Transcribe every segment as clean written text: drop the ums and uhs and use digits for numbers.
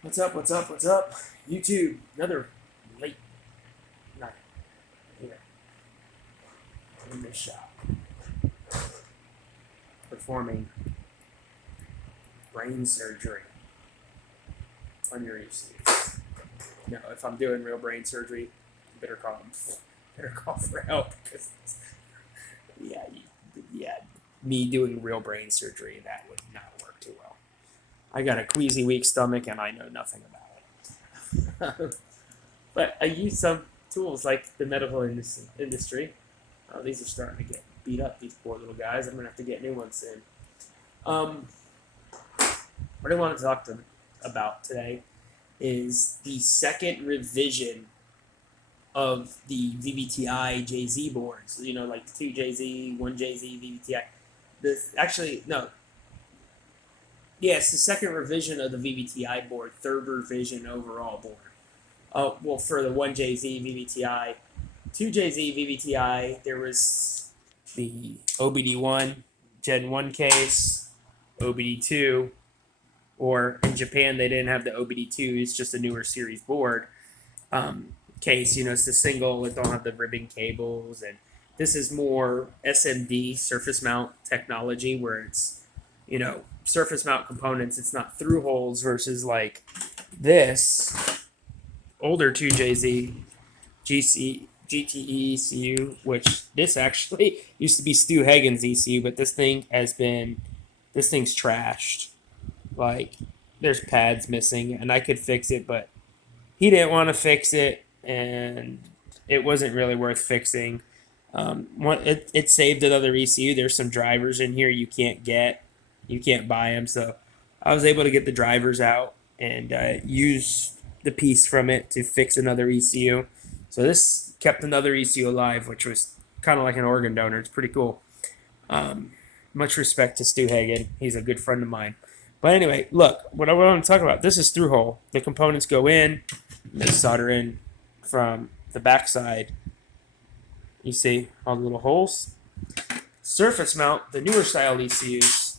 What's up? What's up? What's up? YouTube. Another late night here in this shop performing brain surgery on your ECUs. Now, if I'm doing real brain surgery, you better call them. Better call for help because yeah, yeah, me doing real brain surgery that would not work too well. I got a queasy, weak stomach, and I know nothing about it. But I use some tools like the medical industry. These are starting to get beat up, these poor little guys. I'm going to have to get new ones soon. What I want to talk about today is the second revision of the vvti JZ boards. You know, like 2JZ, 1JZ, vvti. No. Yeah, it's the second revision of the vvti board, third revision overall board. Oh, well, for the 1JZ vvti, 2JZ vvti, there was the OBD1 Gen 1 case, OBD2, or in Japan they didn't have the OBD2, it's just a newer series board case. You know, it's the single, it don't have the ribbon cables, and this is more SMD, surface mount technology, where it's, you know, surface mount components, it's not through holes versus like this older 2JZ GTE ECU, which this actually used to be Stu Hagen's ECU, but this thing's trashed. Like, there's pads missing, and I could fix it, but he didn't want to fix it, and it wasn't really worth fixing. It saved another ECU. There's some drivers in here you can't buy them, so I was able to get the drivers out and use the piece from it to fix another ECU. So this kept another ECU alive, which was kind of like an organ donor. It's pretty cool. Much respect to Stu Hagen. He's a good friend of mine. But anyway, look, what I want to talk about, this is through hole. The components go in, they solder in from the backside. You see all the little holes? Surface mount, the newer style ECUs,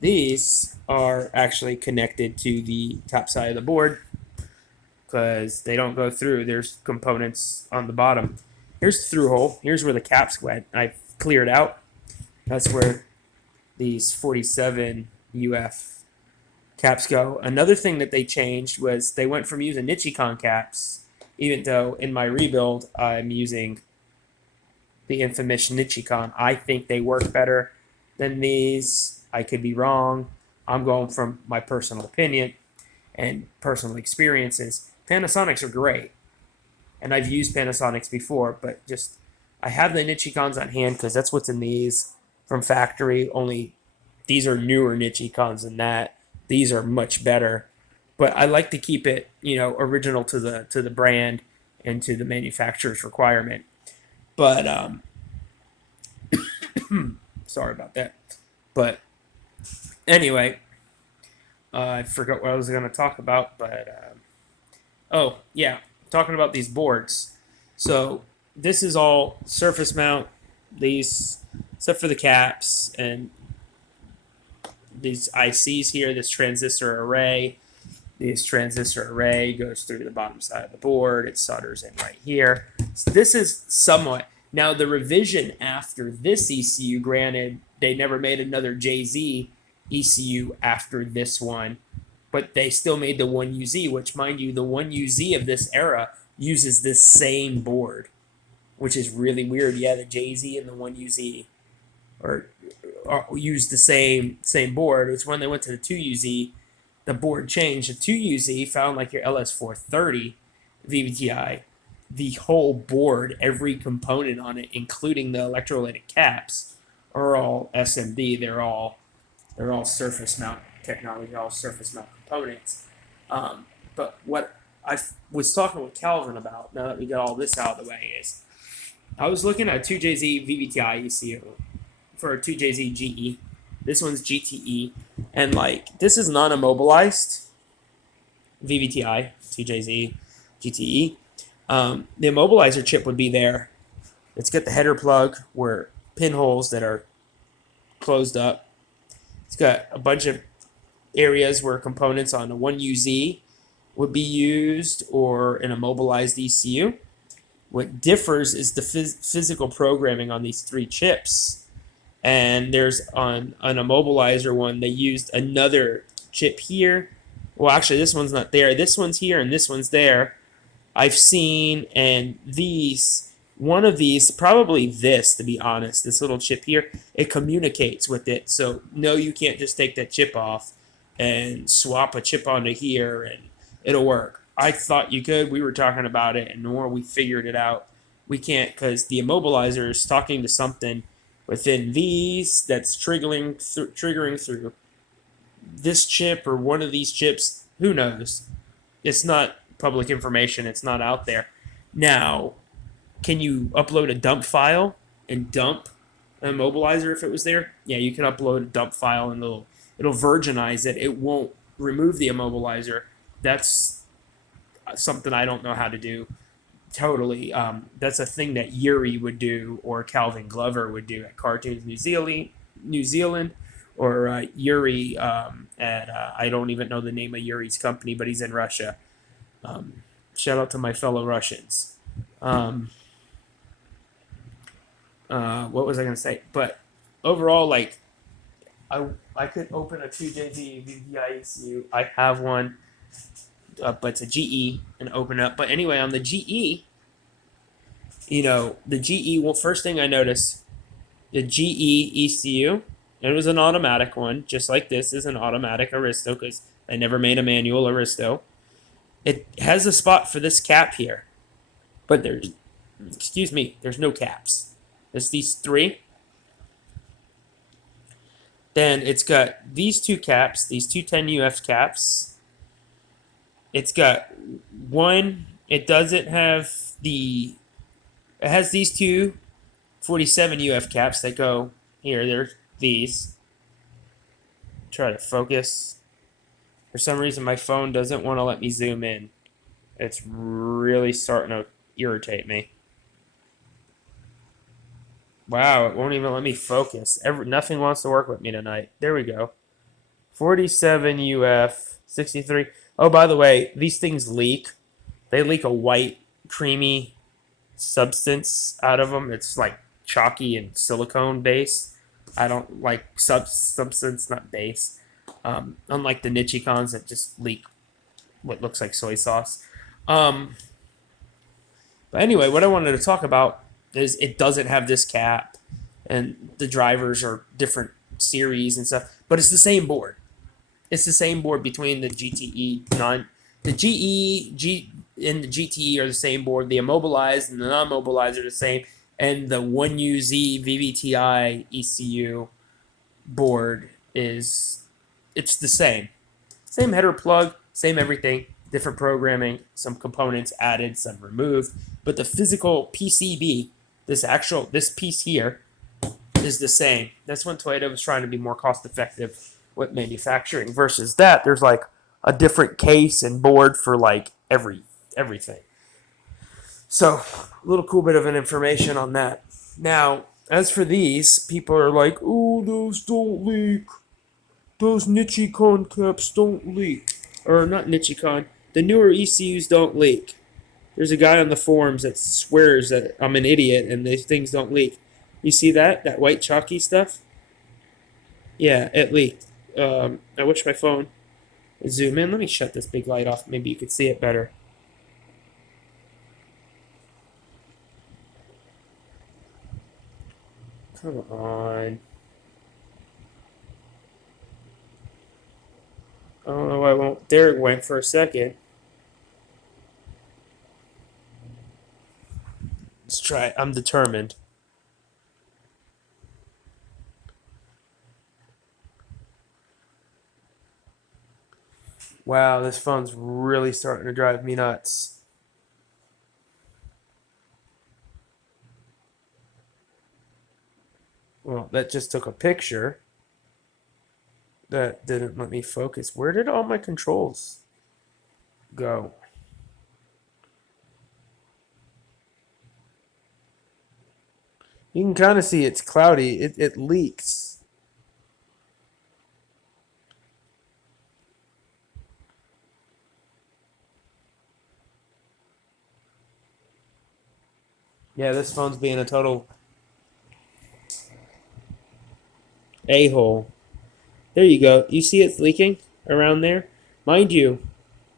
these are actually connected to the top side of the board because they don't go through. There's components on the bottom. Here's the through hole. Here's where the caps went. I've cleared out. That's where these 47 UF caps go. Another thing that they changed was they went from using Nichicon caps, even though in my rebuild I'm using the infamous Nichicon. I think they work better than these. I could be wrong. I'm going from my personal opinion and personal experiences. Panasonics are great, and I've used Panasonics before, but just I have the Nichicons on hand because that's what's in these from factory. Only these are newer Nichicons than that. These are much better, but I like to keep it, you know, original to the brand and to the manufacturer's requirement. But sorry about that. But anyway, I forgot what I was going to talk about, but oh yeah, talking about these boards. So this is all surface mount. These, except for the caps and these ICs here, this transistor array. This transistor array goes through the bottom side of the board. It solders in right here. So this is somewhat. Now, the revision after this ECU, granted, they never made another JZ ECU after this one, but they still made the 1UZ, which, mind you, the 1UZ of this era uses this same board, which is really weird. Yeah, the JZ and the 1UZ or use the same board. It's when they went to the 2UZ, the board changed. The 2UZ found like your LS430 VVTi, the whole board, every component on it, including the electrolytic caps, are all SMD. They're all surface mount technology, all surface mount components. But what I was talking with Calvin about, now that we got all this out of the way, is I was looking at 2JZ VVTi ECU for a 2JZ GE. This one's GTE. And like, this is non-immobilized VVTi, 2JZ GTE. The immobilizer chip would be there. It's got the header plug where pinholes that are closed up. It's got a bunch of areas where components on the 1UZ would be used or an immobilized ECU. What differs is the physical programming on these three chips. And there's on an immobilizer one, they used another chip here. Well, actually, this one's not there. This one's here and this one's there. I've seen, and one of these, probably this, to be honest, this little chip here, it communicates with it. So, no, you can't just take that chip off and swap a chip onto here and it'll work. I thought you could. We were talking about it, and the more we figured it out, we can't because the immobilizer is talking to something within these that's triggering through this chip or one of these chips. Who knows? It's not public information. It's not out there. Now, can you upload a dump file and dump an immobilizer if it was there? Yeah, you can upload a dump file and it'll virginize it. It won't remove the immobilizer. That's something I don't know how to do totally. That's a thing that Yuri would do or Calvin Glover would do at Cartoons New Zealand, or Yuri at I don't even know the name of Yuri's company, but he's in Russia. Shout out to my fellow Russians. What was I going to say? But overall, like, I could open a 2JZ vvti ECU. I have one, but it's a GE, and open it up. But anyway, on the GE, the GE, well, first thing I noticed, the GE ECU, and it was an automatic one, just like this is an automatic Aristo, because I never made a manual Aristo. It has a spot for this cap here, but there's no caps. There's these three. Then it's got these two caps, these two 10UF caps. It's got one, it has these two 47 UF caps that go here. There's these. Try to focus. For some reason, my phone doesn't want to let me zoom in. It's really starting to irritate me. Wow, it won't even let me focus. Nothing wants to work with me tonight. There we go. 47 UF, 63. Oh, by the way, these things leak. They leak a white, creamy substance out of them. It's like chalky and silicone base. I don't like substance, not base. Unlike the Nichicons that just leak what looks like soy sauce. But anyway, what I wanted to talk about is it doesn't have this cap, and the drivers are different series and stuff, but it's the same board. It's the same board between the the GE, and the GTE are the same board. The immobilized and the non-mobilized are the same, and the 1UZ vvti ECU board it's the same. Same header plug, same everything, different programming, some components added, some removed, but the physical PCB, this piece here, is the same. That's when Toyota was trying to be more cost effective with manufacturing versus that. There's like a different case and board for like everything. So, a little cool bit of an information on that. Now, as for these, people are like, oh, those don't leak. Those Nichicon caps don't leak. Or not Nichicon. The newer ECUs don't leak. There's a guy on the forums that swears that I'm an idiot and these things don't leak. You see that? That white chalky stuff? Yeah, it leaked. I wish my phone would zoom in. Let me shut this big light off. Maybe you could see it better. Come on. I don't know why I won't. There it went for a second. Let's try it. I'm determined. Wow, this phone's really starting to drive me nuts. Well, that just took a picture. That didn't let me focus. Where did all my controls go? You can kind of see it's cloudy. It leaks. Yeah, this phone's being a total a-hole. There you go. You see it's leaking around there? Mind you,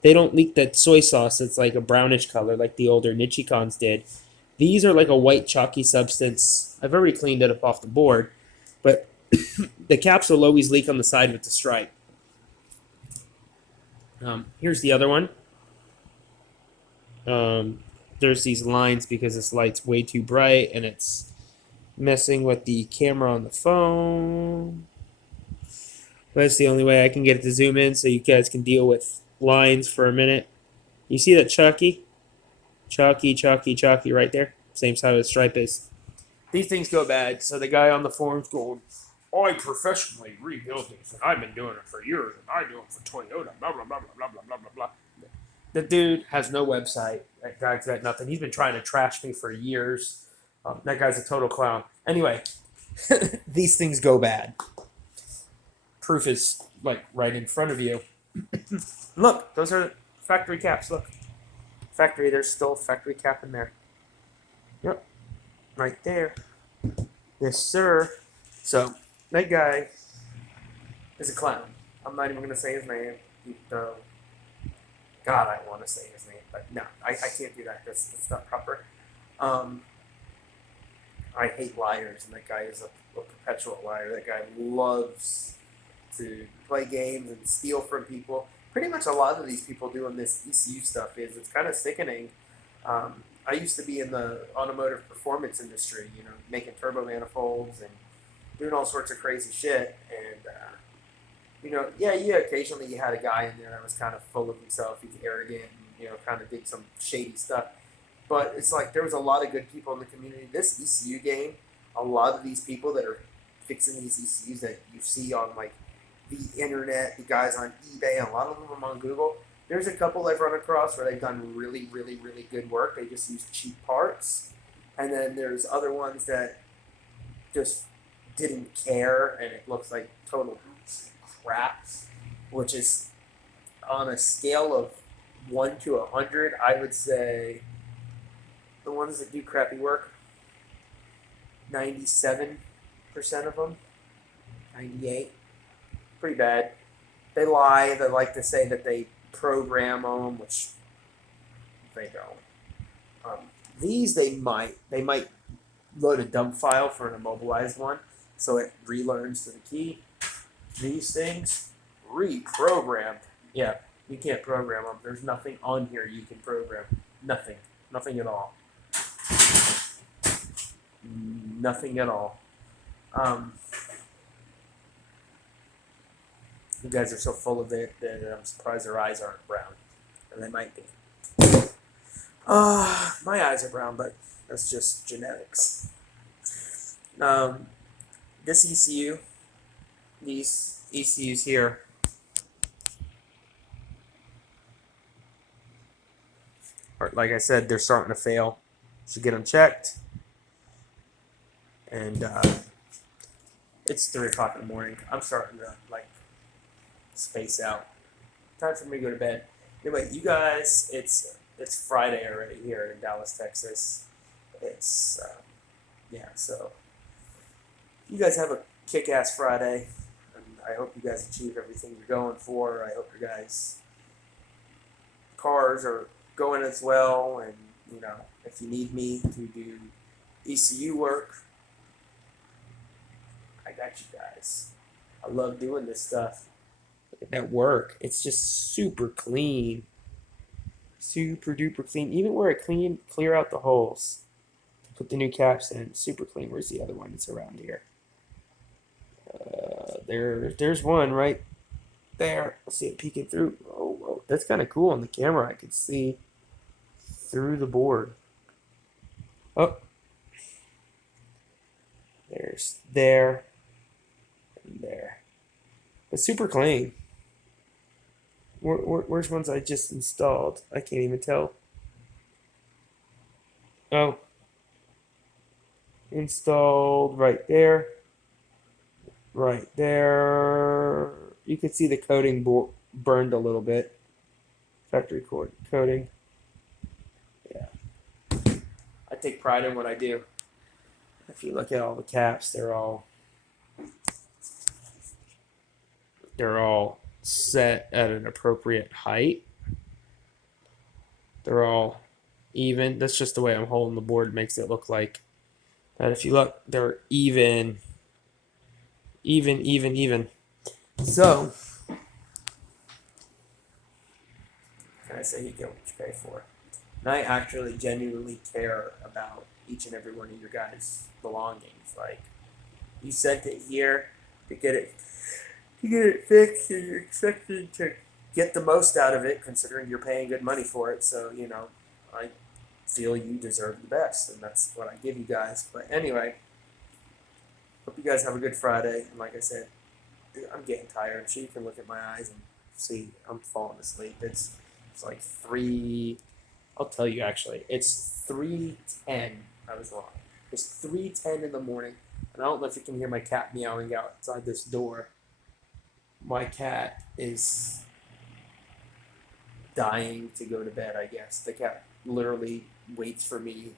they don't leak that soy sauce that's like a brownish color like the older Nichicons did. These are like a white chalky substance. I've already cleaned it up off the board, but the caps will always leak on the side with the stripe. Here's the other one. There's these lines because this light's way too bright and it's messing with the camera on the phone. But that's the only way I can get it to zoom in so you guys can deal with lines for a minute. You see that chalky? Chalky, chalky, chalky right there? Same side of the stripe is. These things go bad, so the guy on the forum's going, I professionally rebuild these, and I've been doing it for years, and I do it for Toyota, blah, blah, blah, blah, blah, blah, blah, blah, blah. The dude has no website. That guy's got nothing. He's been trying to trash me for years. That guy's a total clown. Anyway, these things go bad. Proof is like right in front of you. Look, those are factory caps. Look, factory. There's still a factory cap in there. Yep, right there. Yes, sir. So that guy is a clown. I'm not even gonna say his name. Though, God, I want to say his name, but no, I can't do that. That's not proper. I hate liars, and that guy is a perpetual liar. That guy loves to play games and steal from people. Pretty much a lot of these people doing this ECU stuff it's kind of sickening. I used to be in the automotive performance industry, making turbo manifolds and doing all sorts of crazy shit. And, occasionally you had a guy in there that was kind of full of himself. He's arrogant and, kind of did some shady stuff. But it's like there was a lot of good people in the community. This ECU game, a lot of these people that are fixing these ECUs that you see on like the internet, the guys on eBay, and a lot of them on Google. There's a couple I've run across where they've done really, really, really good work. They just use cheap parts. And then there's other ones that just didn't care and it looks like total crap, which is on a scale of 1 to 100, I would say the ones that do crappy work, 97% of them, 98, pretty bad. They lie. They like to say that they program them, which they don't. These they might load a dump file for an immobilized one, so it relearns to the key. These things reprogrammed. Yeah, you can't program them. There's nothing on here you can program. Nothing at all. Nothing at all. You guys are so full of it that I'm surprised their eyes aren't brown. And they might be. My eyes are brown, but that's just genetics. This ECU, these ECUs here, like I said, they're starting to fail. So get them checked. And it's 3 o'clock in the morning. I'm starting to space out. Time for me to go to bed. Anyway, you guys, it's Friday already here in Dallas, Texas. It's so you guys have a kick-ass Friday, and I hope you guys achieve everything you're going for. I hope your guys' cars are going as well, and if you need me to do ECU work, I got you guys. I love doing this stuff. Look at that work. It's just super clean. Super duper clean. Even where it clear out the holes. Put the new caps in. Super clean. Where's the other one that's around here? There's one right there. Let's see it peeking through. Oh, that's kind of cool on the camera. I could see through the board. Oh. There's there. And there. But super clean. Where's ones I just installed? I can't even tell. Oh. Installed right there. Right there. You can see the coating burned a little bit. Factory coating. Yeah. take pride in what I do. If you look at all the caps, they're all set at an appropriate height. They're all even. That's just the way I'm holding the board makes it look like. But if you look, they're even. So, can I say you get what you pay for? And I actually genuinely care about each and every one of your guys' belongings. Like, you sent it here to get it fixed, and you're expected to get the most out of it, considering you're paying good money for it. So, I feel you deserve the best, and that's what I give you guys. But anyway, hope you guys have a good Friday. And like I said, I'm getting tired. I'm sure you can look at my eyes and see I'm falling asleep. It's like 3. I'll tell you actually. It's 3:10. I was wrong. It's 3:10 in the morning, and I don't know if you can hear my cat meowing outside this door. My cat is dying to go to bed, I guess. The cat literally waits for me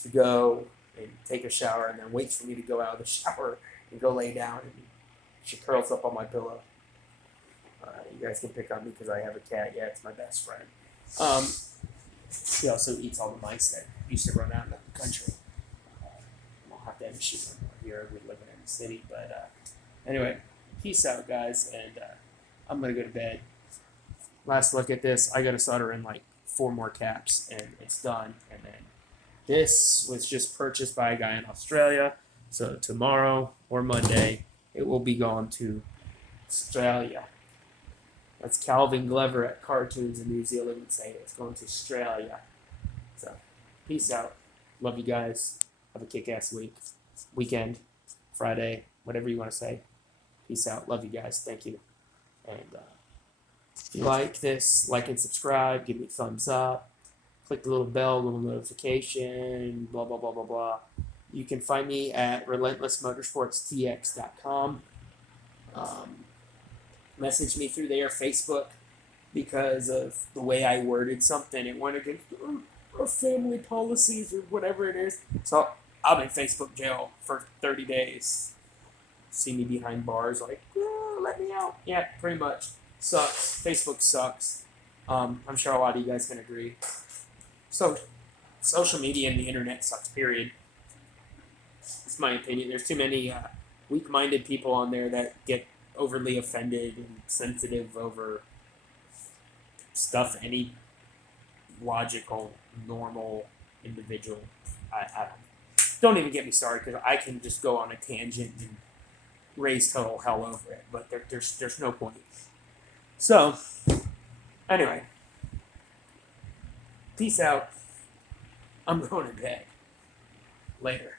to go and take a shower, and then waits for me to go out of the shower and go lay down, and she curls up on my pillow. You guys can pick on me because I have a cat. Yeah, it's my best friend. He also eats all the mice that used to run out in the country. I don't have that issue anymore here. We live in the city. But anyway, peace out, guys. And I'm going to go to bed. Last look at this. I got to solder in like 4 more caps, and it's done. And then this was just purchased by a guy in Australia. So tomorrow or Monday, it will be gone to Australia. That's Calvin Glover at Cartoons in New Zealand would say. It's going to Australia. So, peace out. Love you guys. Have a kick-ass weekend, Friday, whatever you want to say. Peace out. Love you guys. Thank you. And if you like this, like and subscribe. Give me a thumbs up. Click the little bell, little notification, blah, blah, blah, blah, blah. You can find me at relentlessmotorsportstx.com. Message me through there, Facebook, because of the way I worded something. It went against our family policies or whatever it is. So I'm in Facebook jail for 30 days. See me behind bars like, let me out. Yeah, pretty much. Sucks. Facebook sucks. I'm sure a lot of you guys can agree. So social media and the internet sucks, period. It's my opinion. There's too many weak-minded people on there that get overly offended and sensitive over stuff any logical, normal individual. I don't even get me started because I can just go on a tangent and raise total hell over it, but there's no point. So, anyway, peace out. I'm going to bed. Later.